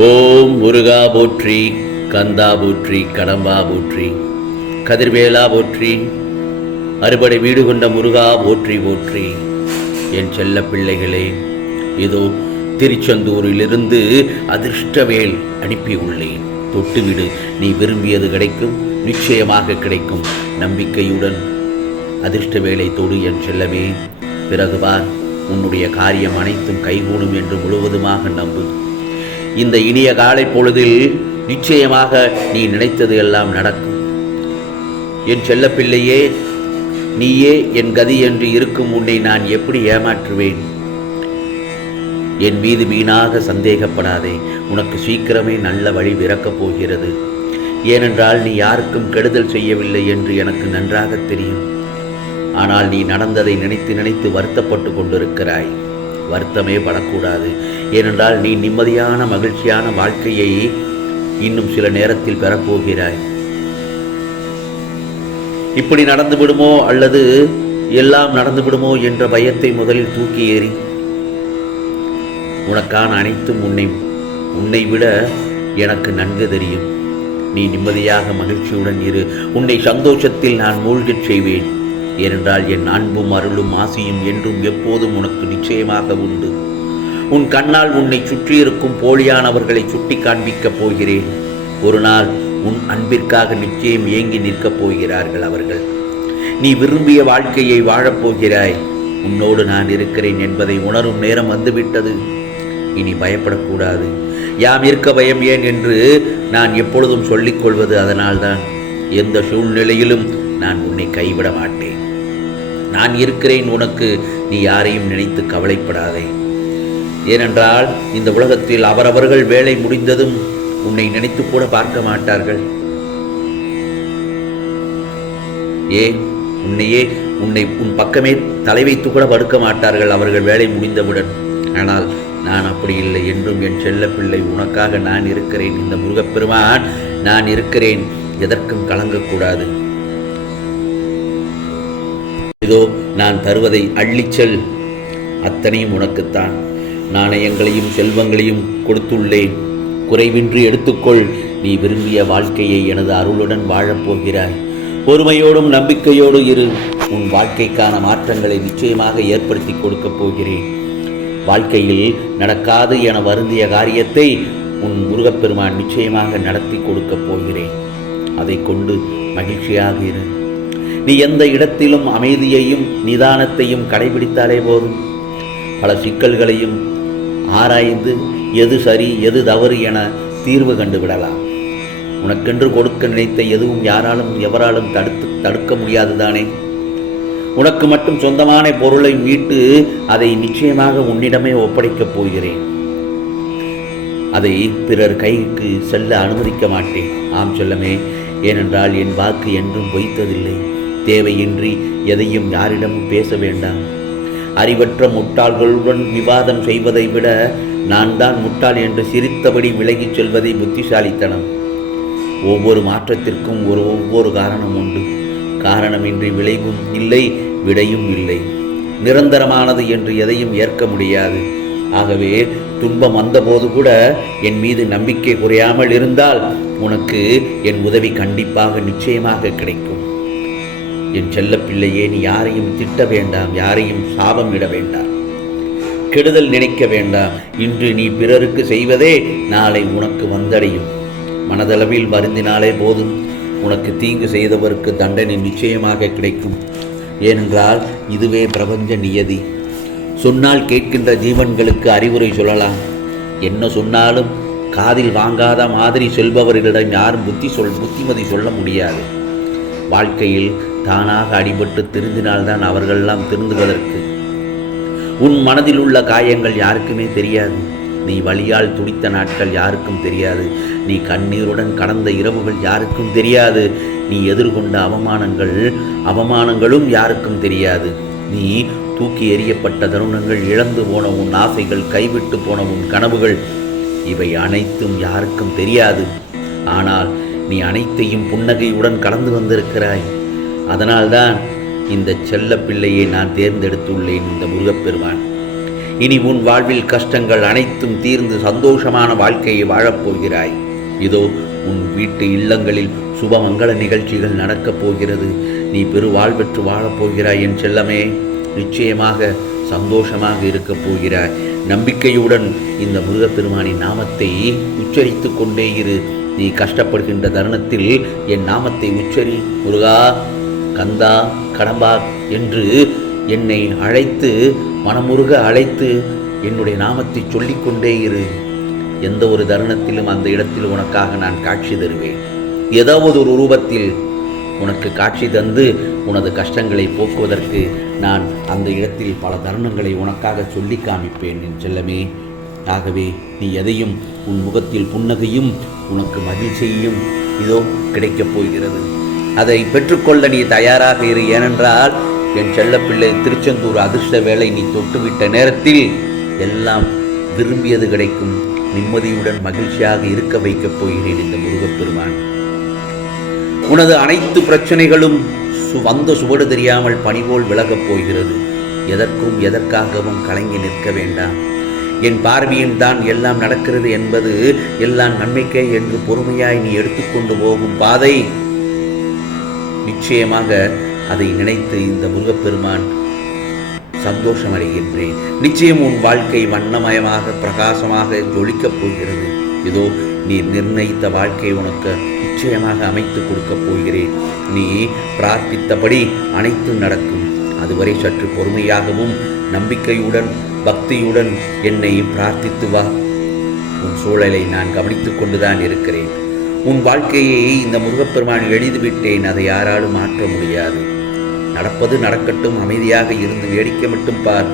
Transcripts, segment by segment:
ஓம் முருகா போற்றி, கந்தா போற்றி, கடம்பா போற்றி, கதிர்வேலா போற்றி, அறுபடை வீடு கொண்ட முருகா போற்றி போற்றி. என் செல்ல பிள்ளைகளே, இதோ திருச்செந்தூரிலிருந்து அதிர்ஷ்டவேல் அனுப்பியுள்ளேன். தொட்டுவிடு, நீ விரும்பியது கிடைக்கும், நிச்சயமாக கிடைக்கும். நம்பிக்கையுடன் அதிர்ஷ்டவேலை தொடு என் செல்லமே. பிறகுவார் உன்னுடைய காரியம் அனைத்தும் கைகூடும் என்று முழுவதுமாக நம்பு. இந்த இனிய காலை பொழுதில் நிச்சயமாக நீ நினைத்தது எல்லாம் நடக்கும். என் செல்லப்பிள்ளையே, நீயே என் கதி என்று இருக்கும் உன்னை நான் எப்படி ஏமாற்றுவேன்? என் மீது வீணாக சந்தேகப்படாதே. உனக்கு சீக்கிரமே நல்ல வழி பிறக்கப் போகிறது. ஏனென்றால் நீ யாருக்கும் கெடுதல் செய்யவில்லை என்று எனக்கு நன்றாக தெரியும். ஆனால் நீ நடந்ததை நினைத்து நினைத்து வருத்தப்பட்டு கொண்டிருக்கிறாய். வருத்தமே படக்கூடாது. ஏனென்றால் நீ நிம்மதியான மகிழ்ச்சியான வாழ்க்கையை இன்னும் சில நேரத்தில் பெறப்போகிறாய். இப்படி நடந்து விடுமோ அல்லது எல்லாம் நடந்து விடுமோ என்ற பயத்தை முதலில் தூக்கி ஏறி உனக்கான அனைத்தும் உன்னை விட எனக்கு நன்கு தெரியும். நீ நிம்மதியாக மகிழ்ச்சியுடன் இரு. உன்னை சந்தோஷத்தில் நான் மூழ்கச் செய்வேன். ஏனென்றால் என் அன்பும் அருளும் ஆசியும் என்றும் எப்போதும் உனக்கு நிச்சயமாக உண்டு. உன் கண்ணால் உன்னை சுற்றியிருக்கும் போலியானவர்களை சுட்டி காண்பிக்கப் போகிறேன். ஒரு நாள் உன் அன்பிற்காக நிச்சயம் ஏங்கி நிற்கப் போகிறார்கள் அவர்கள். நீ விரும்பிய வாழ்க்கையை வாழப்போகிறாய். உன்னோடு நான் இருக்கிறேன் என்பதை உணரும் நேரம் வந்துவிட்டது. இனி பயப்படக்கூடாது. யாம் இருக்க பயம் ஏன் என்று நான் எப்பொழுதும் சொல்லிக் கொள்வது அதனால்தான். எந்த சூழ்நிலையிலும் நான் உன்னை கைவிட மாட்டேன். நான் இருக்கிறேன் உனக்கு. நீ யாரையும் நினைத்து கவலைப்படாதே. ஏனென்றால் இந்த உலகத்தில் அவரவர்கள் வேலை முடிந்ததும் உன்னை நினைத்து கூட பார்க்க மாட்டார்கள். உன் பக்கமே தலை வைத்து கூட படுக்க மாட்டார்கள் அவர்கள் வேலை முடிந்தவுடன். ஆனால் நான் அப்படி இல்லை. என்றும் என் செல்ல பிள்ளை, உனக்காக நான் இருக்கிறேன். இந்த முருகப்பெருமான் நான் இருக்கிறேன். எதற்கும் கலங்கக்கூடாது. இதோ நான் தருவதை அள்ளிச்செல். அத்தனையும் உனக்குத்தான். நாணயங்களையும் செல்வங்களையும் கொடுத்துள்ளேன். குறைவின்றி எடுத்துக்கொள். நீ விரும்பிய வாழ்க்கையை எனது அருளுடன் வாழப்போகிறாய். பொறுமையோடும் நம்பிக்கையோடு இரு. உன் வாழ்க்கைக்கான மாற்றங்களை நிச்சயமாக ஏற்படுத்தி கொடுக்கப் போகிறேன். வாழ்க்கையில் நடக்காது என வருந்திய காரியத்தை உன் முருகப்பெருமான் நிச்சயமாக நடத்தி கொடுக்கப் போகிறேன். அதை கொண்டு மகிழ்ச்சியாக இரு. நீ எந்த இடத்திலும் அமைதியையும் நிதானத்தையும் கடைபிடித்தாலே போதும். பல சிக்கல்களையும் ஆராய்ந்து எது சரி எது தவறு என தீர்வு கண்டுவிடலாம். உனக்கென்று கொடுக்க நினைத்த எதுவும் எவராலும் தடுக்க முடியாதுதானே. உனக்கு மட்டும் சொந்தமான பொருளை மீட்டு அதை நிச்சயமாக உன்னிடமே ஒப்படைக்கப் போகிறேன். அதை பிறர் கைக்கு செல்ல அனுமதிக்க மாட்டேன். ஆம் செல்லமே. ஏனென்றால் என் வாக்கு என்றும் பொய்த்ததில்லை. தேவையின்றி எதையும் யாரிடமும் பேச வேண்டாம். அறிவற்ற முட்டாள்களுடன் விவாதம் செய்வதை விட நான் தான் முட்டாள் என்று சிரித்தபடி விலகிச் செல்வதை புத்திசாலித்தனம். ஒவ்வொரு மாற்றத்திற்கும் ஒவ்வொரு காரணம் உண்டு. காரணமின்றி விளைவும் இல்லை, விடையும் இல்லை. நிரந்தரமானது என்று எதையும் ஏற்க முடியாது. ஆகவே துன்பம் வந்தபோது கூட என் மீது நம்பிக்கை குறையாமல் இருந்தால் உனக்கு என் உதவி கண்டிப்பாக நிச்சயமாக கிடைக்கும். என் செல்ல பிள்ளையே, நீ யாரையும் திட்ட வேண்டாம். யாரையும் சாபம் இட வேண்டாம். கெடுதல் நினைக்க வேண்டாம். இன்று நீ பிறருக்கு செய்வதே நாளை உனக்கு வந்தடையும். மனதளவில் வருந்தினாலே போதும். உனக்கு தீங்கு செய்தவருக்கு தண்டனை நிச்சயமாக கிடைக்கும். ஏனென்றால் இதுவே பிரபஞ்ச நியதி. சொன்னால் கேட்கின்ற ஜீவன்களுக்கு அறிவுரை சொல்லலாம். என்ன சொன்னாலும் காதில் வாங்காத மாதிரி செல்பவர்களிடம் யாரும் புத்திமதி சொல்ல முடியாது. வாழ்க்கையில் தானாக அடிபட்டு திருந்தினால்தான் அவர்களெல்லாம் திருந்துவதற்கு. உன் மனதில் உள்ள காயங்கள் யாருக்குமே தெரியாது. நீ வலியால் துடித்த நாட்கள் யாருக்கும் தெரியாது. நீ கண்ணீருடன் கடந்த இரவுகள் யாருக்கும் தெரியாது. நீ எதிர்கொண்ட அவமானங்களும் யாருக்கும் தெரியாது. நீ தூக்கி எறியப்பட்ட தருணங்கள், இழந்து போன உன் ஆசைகள், கைவிட்டு போன உன் கனவுகள், இவை அனைத்தும் யாருக்கும் தெரியாது. ஆனால் நீ அனைத்தையும் புன்னகையுடன் கடந்து வந்திருக்கிறாய். அதனால்தான் இந்த செல்ல பிள்ளையை நான் தேர்ந்தெடுத்துள்ளேன். இந்த முருகப்பெருமான் இனி உன் வாழ்வில் கஷ்டங்கள் அனைத்தும் தீர்ந்து சந்தோஷமான வாழ்க்கையை வாழப்போகிறாய். இதோ உன் வீட்டு இல்லங்களில் சுபமங்கள நிகழ்ச்சிகள் நடக்கப் போகிறது. நீ பெரு வாழ்வெற்று வாழப்போகிறாய் என் செல்லமே. நிச்சயமாக சந்தோஷமாக இருக்கப் போகிறாய். நம்பிக்கையுடன் இந்த முருகப்பெருமானின் நாமத்தை உச்சரித்து கொண்டே இரு. நீ கஷ்டப்படுகின்ற தருணத்தில் என் நாமத்தை உச்சரி. முருகா, கந்தா, கடம்பா என்று என்னை அழைத்து, மனமுருக அழைத்து என்னுடைய நாமத்தை சொல்லிக்கொண்டே இரு. எந்த ஒரு தருணத்திலும் அந்த இடத்தில் உனக்காக நான் காட்சி தருவேன். ஏதாவது ஒரு ரூபத்தில் உனக்கு காட்சி தந்து உனது கஷ்டங்களை போக்குவதற்கு நான் அந்த இடத்தில் பல தருணங்களை உனக்காக சொல்லி காமிப்பேன் என் செல்லமே. ஆகவே நீ எதையும், உன் முகத்தில் புன்னகையும் உனக்கு மகிழ்ச்சியும் இதோ கிடைக்கப் போகிறது. அதை பெற்றுக்கொள்ள நீ தயாராக இரு. ஏனென்றால் என் செல்லப்பிள்ளை, திருச்செந்தூர் அதிர்ஷ்ட வேளை நீ தொட்டுவிட்ட நேரத்தில் எல்லாம் விரும்பியது கிடைக்கும். நிம்மதியுடன் மகிழ்ச்சியாக இருக்க வைக்கப் போகிறேன் இந்த முருகப்பெருமான். உனது அனைத்து பிரச்சனைகளும் வந்த சுவடு தெரியாமல் பனிபோல் விலகப் போகிறது. எதற்கும் எதற்காகவும் கலங்கி நிற்க வேண்டாம். என் பார்வையில் தான் எல்லாம் நடக்கிறது என்பது எல்லாம் நன்மைக்கே என்று பொறுமையாய் நீ எடுத்துக்கொண்டு போகும் பாதை. நிச்சயமாக அதை நினைத்து இந்த முருகப்பெருமான் சந்தோஷம் அடைகின்றேன். நிச்சயம் உன் வாழ்க்கை வண்ணமயமாக பிரகாசமாக ஜொலிக்கப் போகிறது. இதோ நீ நிர்ணயித்த வாழ்க்கை உனக்கு நிச்சயமாக அமைத்து கொடுக்கப் போகிறேன். நீ பிரார்த்தித்தபடி அனைத்தும் நடக்கும். அதுவரை சற்று பொறுமையாகவும் நம்பிக்கையுடன் பக்தியுடன் என்னை பிரார்த்தித்து வா. உன் சூழலை நான் கவனித்துக் கொண்டுதான் இருக்கிறேன். உன் வாழ்க்கையை இந்த முருகப்பெருமான் எழுதிவிட்டேன். அதை யாராலும் மாற்ற முடியாது. நடப்பது நடக்கட்டும். அமைதியாக இருந்து வேடிக்கை மட்டும் பார்.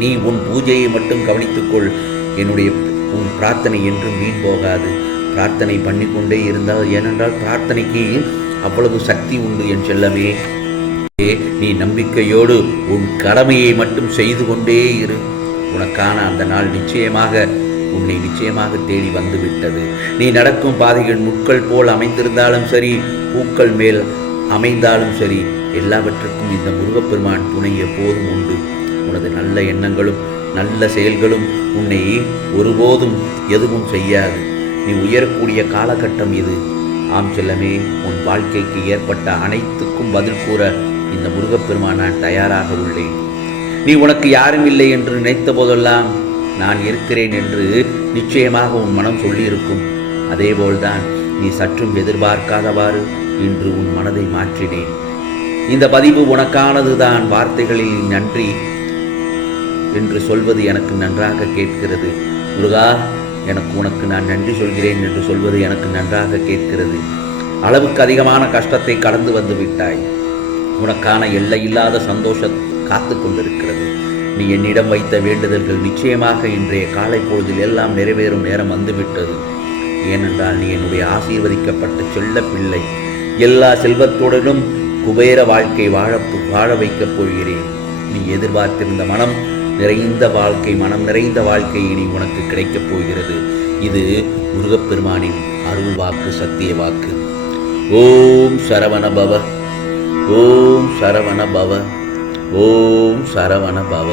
நீ உன் பூஜையை மட்டும் கவனித்துக்கொள். என்னுடைய உன் பிரார்த்தனை என்றும் வீண் போகாது. பிரார்த்தனை பண்ணிக்கொண்டே இருந்தால், ஏனென்றால் பிரார்த்தனைக்கு அவ்வளவு சக்தி உண்டு என் செல்லமே. நீ நம்பிக்கையோடு உன் கடமையை மட்டும் செய்து கொண்டே இரு. உனக்கான அந்த நாள் உன்னை நிச்சயமாக தேடி வந்துவிட்டது. நீ நடக்கும் பாதைகள் முட்கள் போல் அமைந்திருந்தாலும் சரி, பூக்கள் மேல் அமைந்தாலும் சரி, எல்லாவற்றுக்கும் இந்த முருகப்பெருமான் துணை எப்போதும் உண்டு. உனது நல்ல எண்ணங்களும் நல்ல செயல்களும் உன்னை ஒருபோதும் எதுவும் செய்யாது. நீ உயரக்கூடிய காலகட்டம் இது. ஆம் செல்லமே, உன் வாழ்க்கைக்கு ஏற்பட்ட அனைத்துக்கும் பதில் கூற இந்த முருகப்பெருமான் நான் தயாராக உள்ளேன். நீ உனக்கு யாரும் இல்லை என்று நினைத்த போதெல்லாம் நான் இருக்கிறேன் என்று நிச்சயமாக உன் மனம் சொல்லியிருக்கும். அதேபோல்தான் நீ சற்றும் எதிர்பார்க்காதவாறு இன்று உன் மனதை மாற்றினேன். இந்த பதிவு உனக்கானதுதான். வார்த்தைகளில் நன்றி என்று சொல்வது எனக்கு நன்றாக கேட்கிறது. முருகா, உனக்கு நான் நன்றி சொல்கிறேன் என்று சொல்வது எனக்கு நன்றாக கேட்கிறது. அளவுக்கு அதிகமான கஷ்டத்தை கடந்து வந்து விட்டாய். உனக்கான எல்லையில்லாத சந்தோஷம் காத்து கொண்டிருக்கிறது. நீ என்னிடம் வைத்த வேண்டுதல்கள் நிச்சயமாக இன்றைய காலை பொழுதில் எல்லாம் நிறைவேறும் நேரம் வந்துவிட்டது. ஏனென்றால் நீ என்னுடைய ஆசீர்வதிக்கப்பட்ட செல்ல பிள்ளை. எல்லா செல்வத்துடனும் குபேர வாழ்க்கை வாழ வைக்கப் போகிறேன். நீ எதிர்பார்த்திருந்த மனம் நிறைந்த வாழ்க்கை இனி உனக்கு கிடைக்கப் போகிறது. இது முருகப்பெருமானின் அருள் வாக்கு, சத்திய வாக்கு. ஓம் சரவண பவ, ஓம் சரவண பவ, ஓம் சரவண பவ.